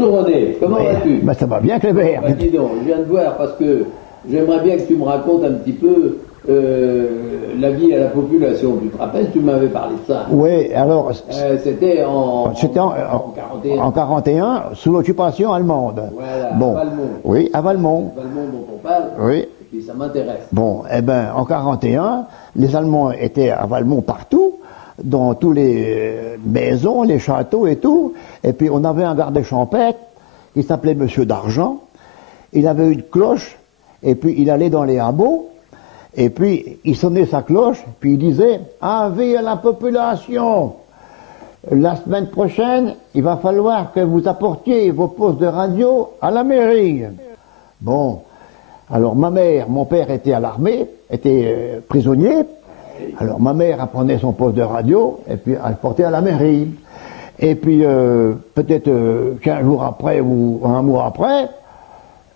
Bonjour René, comment vas-tu? Ben, ça va bien, Clébert. Dis donc, je viens de voir parce que j'aimerais bien que tu me racontes un petit peu la vie à la population. Tu te rappelles, tu m'avais parlé de ça. Oui, alors, c'était en 41. En 41, sous l'occupation allemande. Voilà, bon, à Valmont. Oui, à Valmont. Valmont dont on parle. Oui. Et puis ça m'intéresse. Bon, eh ben, en 41, les Allemands étaient à Valmont partout, dans tous les maisons, les châteaux et tout. Et puis on avait un garde champêtre qui s'appelait Monsieur d'Argent. Il avait une cloche, et puis il allait dans les hameaux, et puis il sonnait sa cloche, puis il disait « Avis à la population, la semaine prochaine, il va falloir que vous apportiez vos postes de radio à la mairie. » Bon, alors ma mère, mon père était à l'armée, était prisonnier, alors ma mère apprenait son poste de radio, et puis elle portait à la mairie. Et puis peut-être 15 jours après ou un mois après,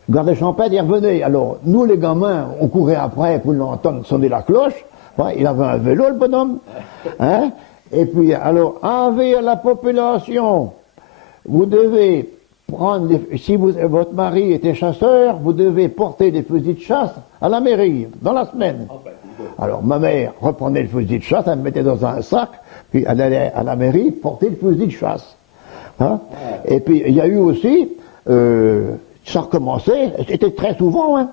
garde champêtre, il revenait. Alors, nous, les gamins, on courait après pour l'entendre sonner la cloche. Ouais, il avait un vélo, le bonhomme. Hein? Et puis, alors, avis à la population, vous devez prendre, si votre mari était chasseur, vous devez porter des fusils de chasse à la mairie, dans la semaine. Alors, ma mère reprenait le fusil de chasse, elle le mettait dans un sac, puis elle allait à la mairie porter le fusil de chasse. Hein? Et puis, il y a eu aussi... ça recommençait, c'était très souvent, hein.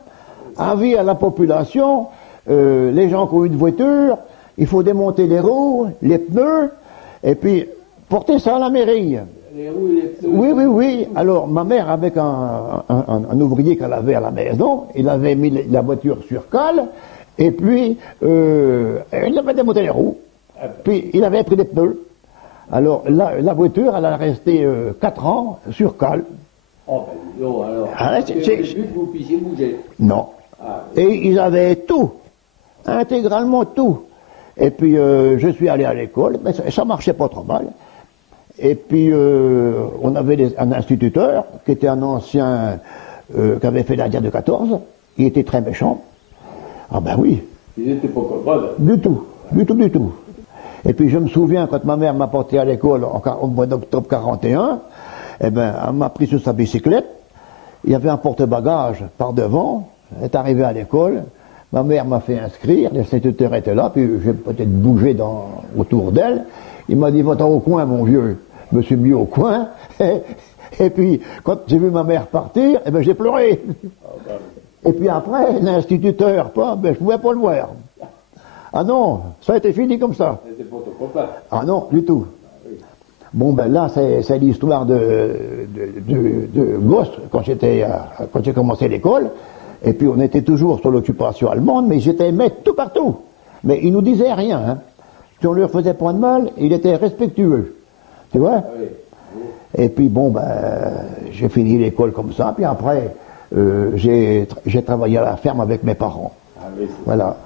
Avis à la population, les gens qui ont une voiture, il faut démonter les roues, les pneus, et puis porter ça à la mairie. Les roues et les pneus. Oui, oui, oui. Alors, ma mère, avec un ouvrier qu'elle avait à la maison, il avait mis la voiture sur cale, et puis il avait démonté les roues, puis il avait pris des pneus. Alors, la voiture, elle a resté 4 ans sur cale. Oh, ben dis donc, alors. C'est que vous puissiez bouger. Non. Ah, Et ils avaient tout, intégralement tout. Et puis je suis allé à l'école, mais ça marchait pas trop mal. Et puis on avait un instituteur qui était un ancien qui avait fait la guerre de 14. Il était très méchant. Ah ben oui. Il n'était pas commode. Du tout, du tout, du tout. Et puis je me souviens quand ma mère m'a porté à l'école au mois d'octobre 41. Eh ben, elle m'a pris sur sa bicyclette, il y avait un porte-bagages par devant, elle est arrivée à l'école, ma mère m'a fait inscrire, l'instituteur était là, puis j'ai peut-être bougé autour d'elle, il m'a dit, va-t'en au coin mon vieux, je me suis mis au coin, et puis quand j'ai vu ma mère partir, eh ben, j'ai pleuré. Et puis après, l'instituteur, ben, je pouvais pas le voir. Ah non, ça a été fini comme ça. C'était pas ton copain. Ah non, du tout. Bon, ben là, c'est l'histoire de gosse, quand j'ai commencé l'école, et puis on était toujours sur l'occupation allemande, mais j'étais maître tout partout. Mais il nous disait rien, hein. Si on lui faisait pas de mal, il était respectueux. Tu vois? Oui. Et puis bon, ben, j'ai fini l'école comme ça, puis après, j'ai travaillé à la ferme avec mes parents. Ah, oui, voilà.